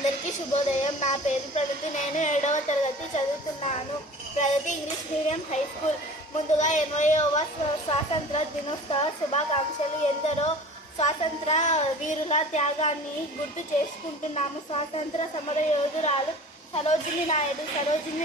అందరికీ శుభోదయం. నా పేరు ప్రగతి. నేను 7వ తరగతి చదువుతున్నాను. Pragati English medium high school. ముందుగా 80వ స్వాతంత్ర దినోత్సవ శుభాకాంక్షలు. ఎందరో స్వాతంత్ర వీరుల త్యాగాన్ని గుర్తు చేసుకుంటున్నాము. స్వాతంత్ర సమర యోధురాలు సరోజినీ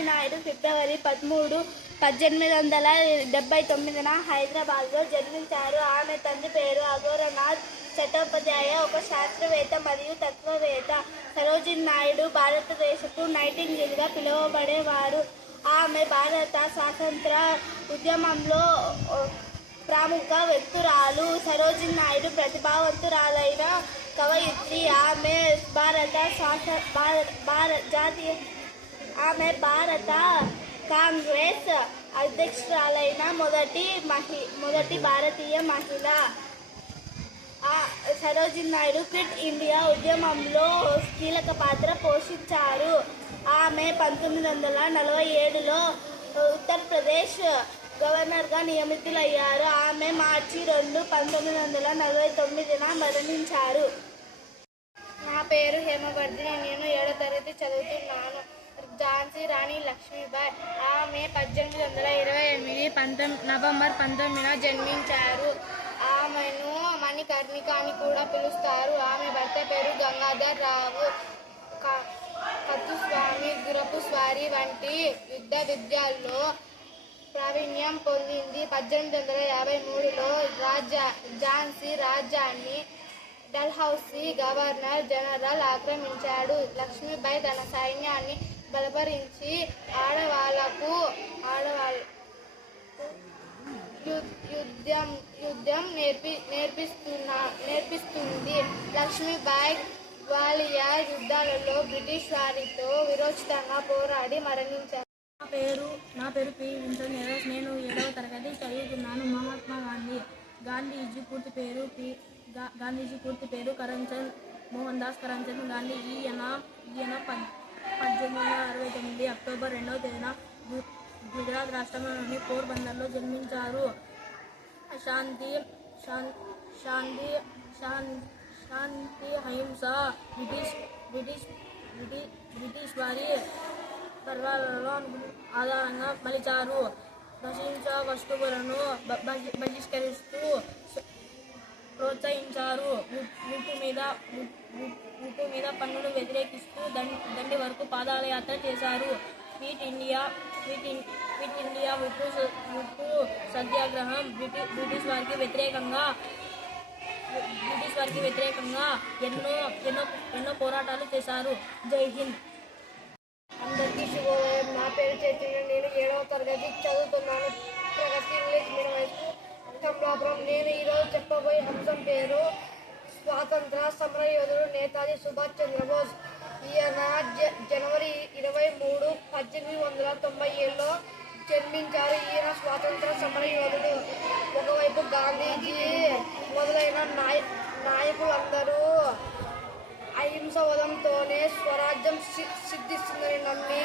నాయుడు ఫిబ్రవరి 13, 1879 హైదరాబాద్లో జన్మించారు. ఆమె తండ్రి పేరు అఘోరనాథ్ చట్టోపాధ్యాయ, ఒక శాస్త్రవేత్త మరియు తత్వవేత్త. సరోజినీ నాయుడు భారతదేశపు నైటింగేల్గా పిలువబడేవారు. ఆమె భారత స్వాతంత్ర ఉద్యమంలో ప్రముఖ వ్యక్తురాలు. సరోజినీ నాయుడు ప్రతిభావంతురాలైన కవయిత్రి. ఆమె భారత కాంగ్రెస్ అధ్యక్షురాలైన మొదటి భారతీయ మహిళ. సరోజినీ నాయుడు క్విట్ ఇండియా ఉద్యమంలో కీలక పాత్ర పోషించారు. ఆమె 1947లో ఉత్తరప్రదేశ్ గవర్నర్గా నియమితులయ్యారు. ఆమె మార్చి 2, 1949 మరణించారు. నా పేరు హేమవర్ధిని. నేను 7వ తరగతి చదువుతున్నాను. ఝాన్సీ రాణి లక్ష్మీబాయి. ఆమె 1828 నవంబర్ 19న జన్మించారు. ఆమెను మణికర్ణిక అని కూడా పిలుస్తారు. ఆమె భర్త పేరు గంగాధర్ రావు. కత్తుస్వామి, గుర్రపు స్వారీ వంటి యుద్ధ విద్యల్లో ప్రావీణ్యం పొందింది. 1853లో ఝాన్సీ రాజ్యాన్ని డల్హౌసీ గవర్నర్ జనరల్ ఆక్రమించాడు. లక్ష్మీబాయి తన సైన్యాన్ని బలపరించి ఆడవాళ్లకు యుద్ధం నేర్పిస్తుంది. లక్ష్మీబాయి గ్వాలియర్ యుద్ధాలలో బ్రిటిష్ వారితో విరోచితంగా పోరాడి మరణించారు. నా పేరు పి. విన్సెంట్ నీరజ్. నేను 7వ తరగతి చదువుతున్నాను. మహాత్మా గాంధీజీ పూర్తి పేరు కరంచంద్ మోహన్ దాస్ కరంచంద్ గాంధీ. ఈయన 1869 అక్టోబర్ 2వ తేదీన గుజరాత్ రాష్ట్రంలోని పోర్బందర్లో జన్మించారు. శాంతి అహింస బ్రిటిష్ వారి పర్వాలలో ఆధారంగా మలిచారు. నశించ వస్తువులను బహిష్కరిస్తూ ప్రోత్సహించారు. ఉప్పు మీద పన్నులు వ్యతిరేకిస్తూ దండి వరకు పాదయాత్ర చేశారు. క్విట్ ఇండియా ఉప్పు సత్యాగ్రహం బ్రిటిష్ వారికి వ్యతిరేకంగా ఎన్నో పోరాటాలు చేశారు. జై హింద్. అందరికీ శుభోదయం. నా పేరు చైతన్య. నేను 7వ తరగతి చదువుతున్నాను. Pragati English medium high school Kamalapuram. నేను ఈరోజు చెప్పబోయే అంశం పేరు స్వాతంత్ర సమరయోధుడు నేతాజీ సుభాష్ చంద్రబోస్. ఈయన జనవరి 23, 1897లో జన్మించారు. ఈయన స్వాతంత్ర సమరయోధుడు. ఒకవైపు గాంధీజీ మొదలైన నాయకులందరూ అహింసవాదంతోనే స్వరాజ్యం సిద్ధిస్తుందని నమ్మి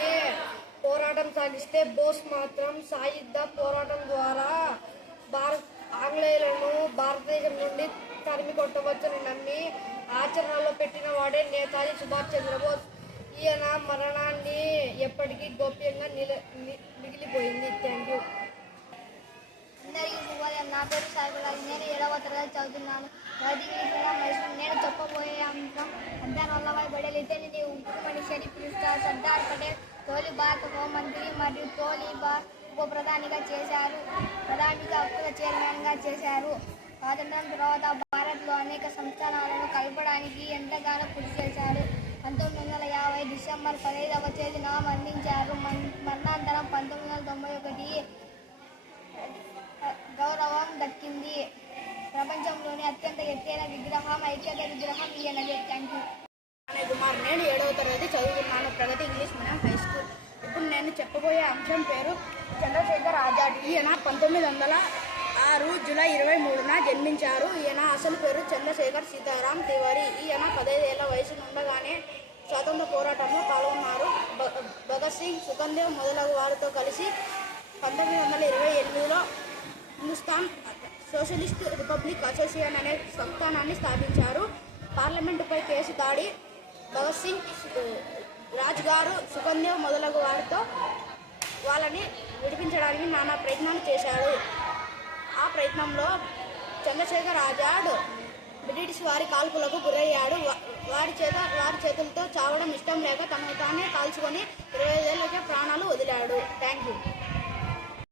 పోరాటం సాగిస్తే బోస్ మాత్రం సాయుధ పోరాటం ద్వారా ఆంగ్లేయులను భారతదేశం నుండి తరిమి కొట్టవచ్చని నమ్మి ఆచరణలో పెట్టిన వాడే నేతాజీ సుభాష్ చంద్రబోస్. ఈయన మరణాన్ని ఎప్పటికీ గోప్యంగా మిగిలిపోయింది. Thank you. అందరికీ శుభోదయం. నా పేరు సాయిబాబు. నేను 7వ తరగతి చదువుతున్నాను. నేను చెప్పబోయే అంశం సర్దార్ వల్లభాయ్ పటేల్. ఇతనిని ఉక్కు మనిషి అని పిలుస్తారు. సర్దార్ పటేల్ తొలి భారత హోంమంత్రి మరియు తొలి ఉప ప్రధానిగా చేశారు. ప్రధానిగా హక్కుల చైర్మన్గా చేశారు. స్వాతంత్రం తర్వాత భారత్లో అనేక సంస్థానాలను కలపడానికి ఎంతగానో కృషి చేశారు. 1950 డిసెంబర్ 15వ తేదీన మరణించారు. మరణాంతరం 1991 గౌరవం దక్కింది. ప్రపంచంలోని అత్యంత ఎత్తైన విగ్రహం, ఐక్యత విగ్రహం ఈయనదే. Thank you. కుమార్. నేను 7వ తరగతి చదువుతున్నాను. Pragati English medium high school. ఇప్పుడు నేను చెప్పబోయే అంశం పేరు చంద్రశేఖర్ ఆజాద్. ఈయన 1906 జూలై 23న జన్మించారు. ఈయన అసలు పేరు చంద్రశేఖర్ సీతారాం తివారీ. ఈయన 15 ఏళ్ల వయసు ఉండగానే స్వాతంత్ర పోరాటంలో పాల్గొన్నారు. భగత్ సింగ్, సుఖదేవ్ మొదలగు వారితో కలిసి 1928లో హిందుస్థాన్ సోషలిస్ట్ రిపబ్లిక్ అసోసియేషన్ అనే సంస్థానాన్ని స్థాపించారు. పార్లమెంటుపై కేసు దాడి భగత్ సింగ్, రాజ్ గారు, సుఖదేవ్ మొదలగు వారితో వాళ్ళని విడిపించడానికి నానా ప్రయత్నాలు చేశాడు. ఆ ప్రయత్నంలో చంద్రశేఖర్ ఆజాద్ బ్రిటిష్ వారి కాల్పులకు గురయ్యాడు. వారి చేతులతో చావడం ఇష్టం లేక తనను తానే కాల్చుకొని 25 ఏళ్లకే ప్రాణాలు వదిలాడు. Thank you.